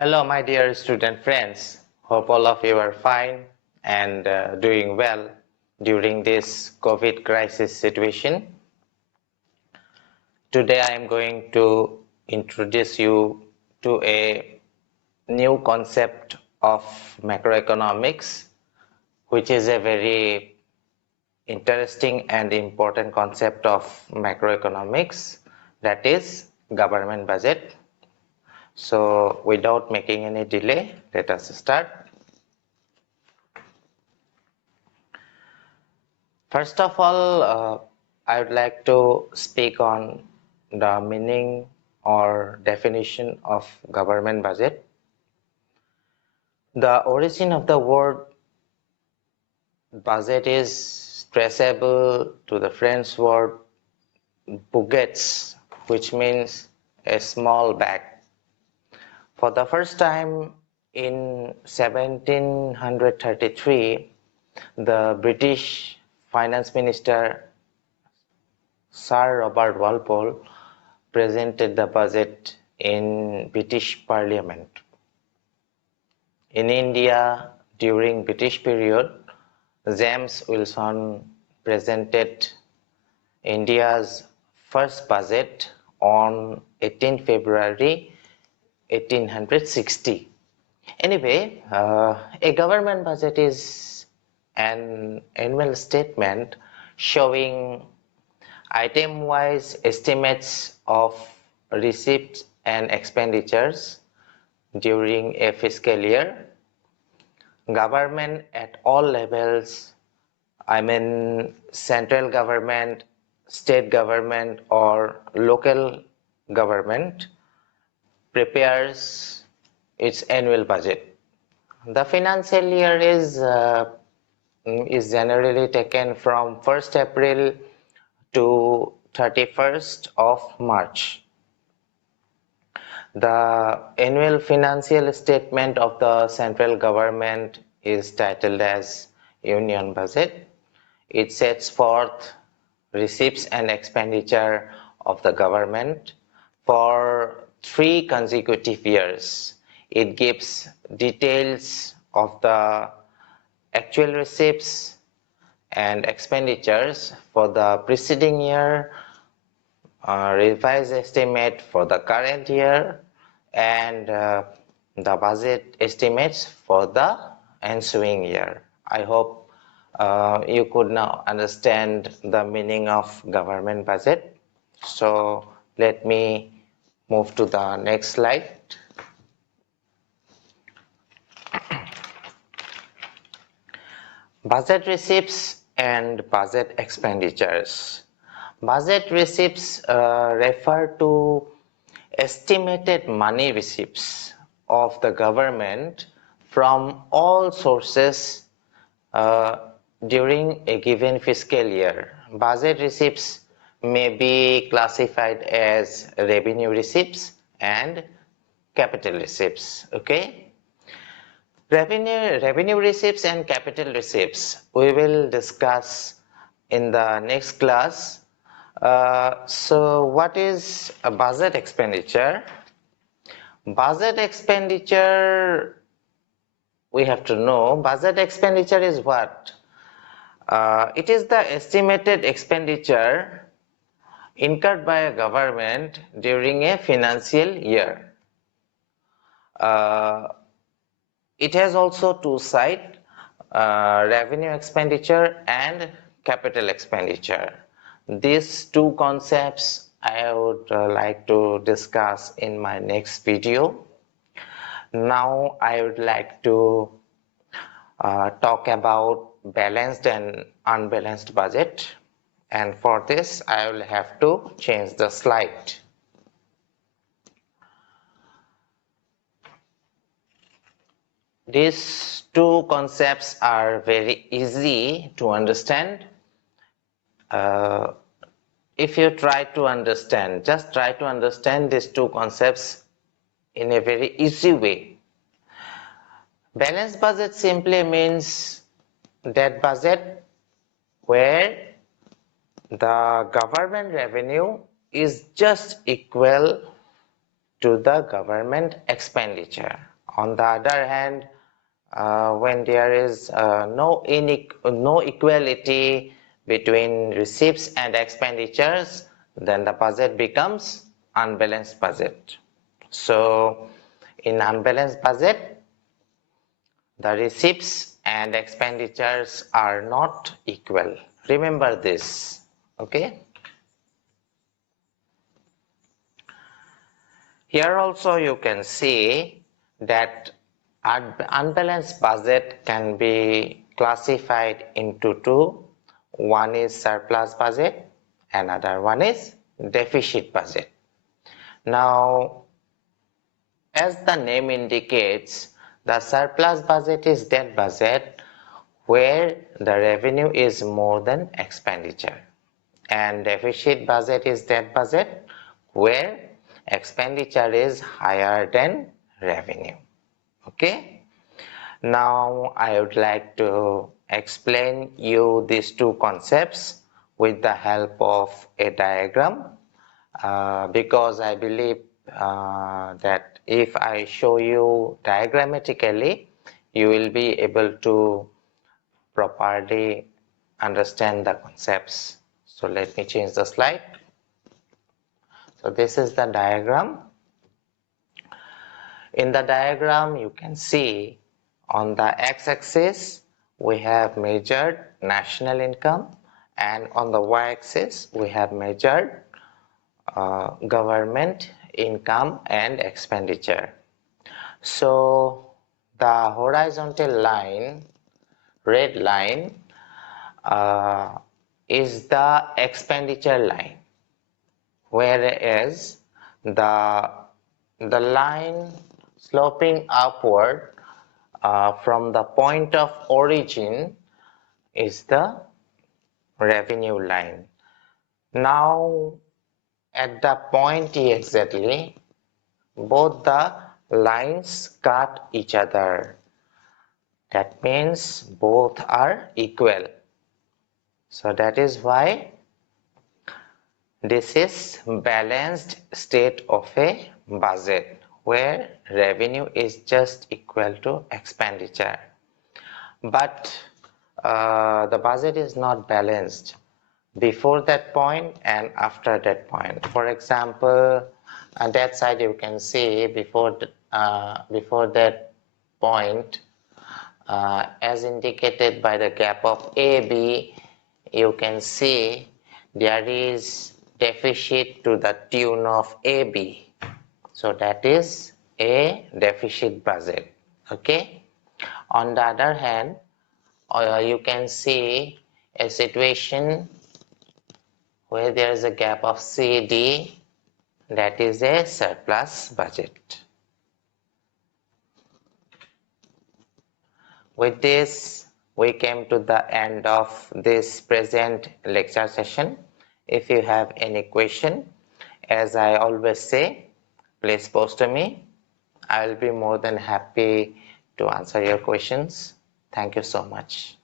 Hello, my dear student friends. Hope all of you are fine and doing well during this COVID crisis situation. Today, I am going to introduce you to a new concept of macroeconomics, which is a very interesting and important concept of macroeconomics, that is government budget. So, without making any delay, let us start. First of all, I would like to speak on the meaning or definition of government budget. The origin of the word budget is traceable to the French word baguettes, which means a small bag. For the first time in 1733, the British Finance Minister Sir Robert Walpole presented the budget in British Parliament. In India, during British period, James Wilson presented India's first budget on 18 February 1860. Anyway, a government budget is an annual statement showing item-wise estimates of receipts and expenditures during a fiscal year. Government at all levels, I mean central government, state government or local government, prepares its annual budget. The financial year is generally taken from 1st April to 31st of March. The annual financial statement of the central government is titled as Union Budget. It sets forth receipts and expenditure of the government for 3 consecutive years. It gives details of the actual receipts and expenditures for the preceding year, revised estimate for the current year, and the budget estimates for the ensuing year. I hope you could now understand the meaning of government budget. So let me move to the next slide. Budget receipts and budget expenditures. Budget receipts refer to estimated money receipts of the government from all sources during a given fiscal year. Budget receipts may be classified as revenue receipts and capital receipts. Okay. Revenue receipts and capital receipts we will discuss in the next class. So what is a budget expenditure? Budget expenditure, we have to know, budget expenditure is what? It is the estimated expenditure incurred by a government during a financial year. It has also 2 sides, revenue expenditure and capital expenditure. These 2 concepts I would like to discuss in my next video. Now I would like to talk about balanced and unbalanced budget, and for this I will have to change the slide. These 2 concepts are very easy to understand. If you try to understand, just try to understand these 2 concepts in a very easy way. Balanced budget simply means that budget where the government revenue is just equal to the government expenditure. On the other hand, when there is no equality between receipts and expenditures, then the budget becomes unbalanced budget. So in unbalanced budget, the receipts and expenditures are not equal. Remember this, okay? Here also you can see that unbalanced budget can be classified into two. One is surplus budget, another one is deficit budget. Now, as the name indicates, the surplus budget is that budget where the revenue is more than expenditure, and deficit budget is that budget where expenditure is higher than revenue. Okay, now I would like to explain you these two concepts with the help of a diagram, because I believe that if I show you diagrammatically, you will be able to properly understand the concepts. So let me change the slide. So this is the diagram. In the diagram, you can see on the x-axis we have measured national income, and on the y-axis we have measured government income and expenditure. So the horizontal line, red line, is the expenditure line, whereas the line sloping upward from the point of origin is the revenue line. Now at the point E exactly, both the lines cut each other. That means both are equal. So that is why this is balanced state of a budget where revenue is just equal to expenditure. But the budget is not balanced before that point and after that point. For example, on that side you can see before that point, as indicated by the gap of AB, you can see there is deficit to the tune of AB. So that is a deficit budget. Okay. On the other hand, you can see a situation where there is a gap of CD, that is a surplus budget. With this, we came to the end of this present lecture session. If you have any question, as I always say, please post to me. I will be more than happy to answer your questions. Thank you so much.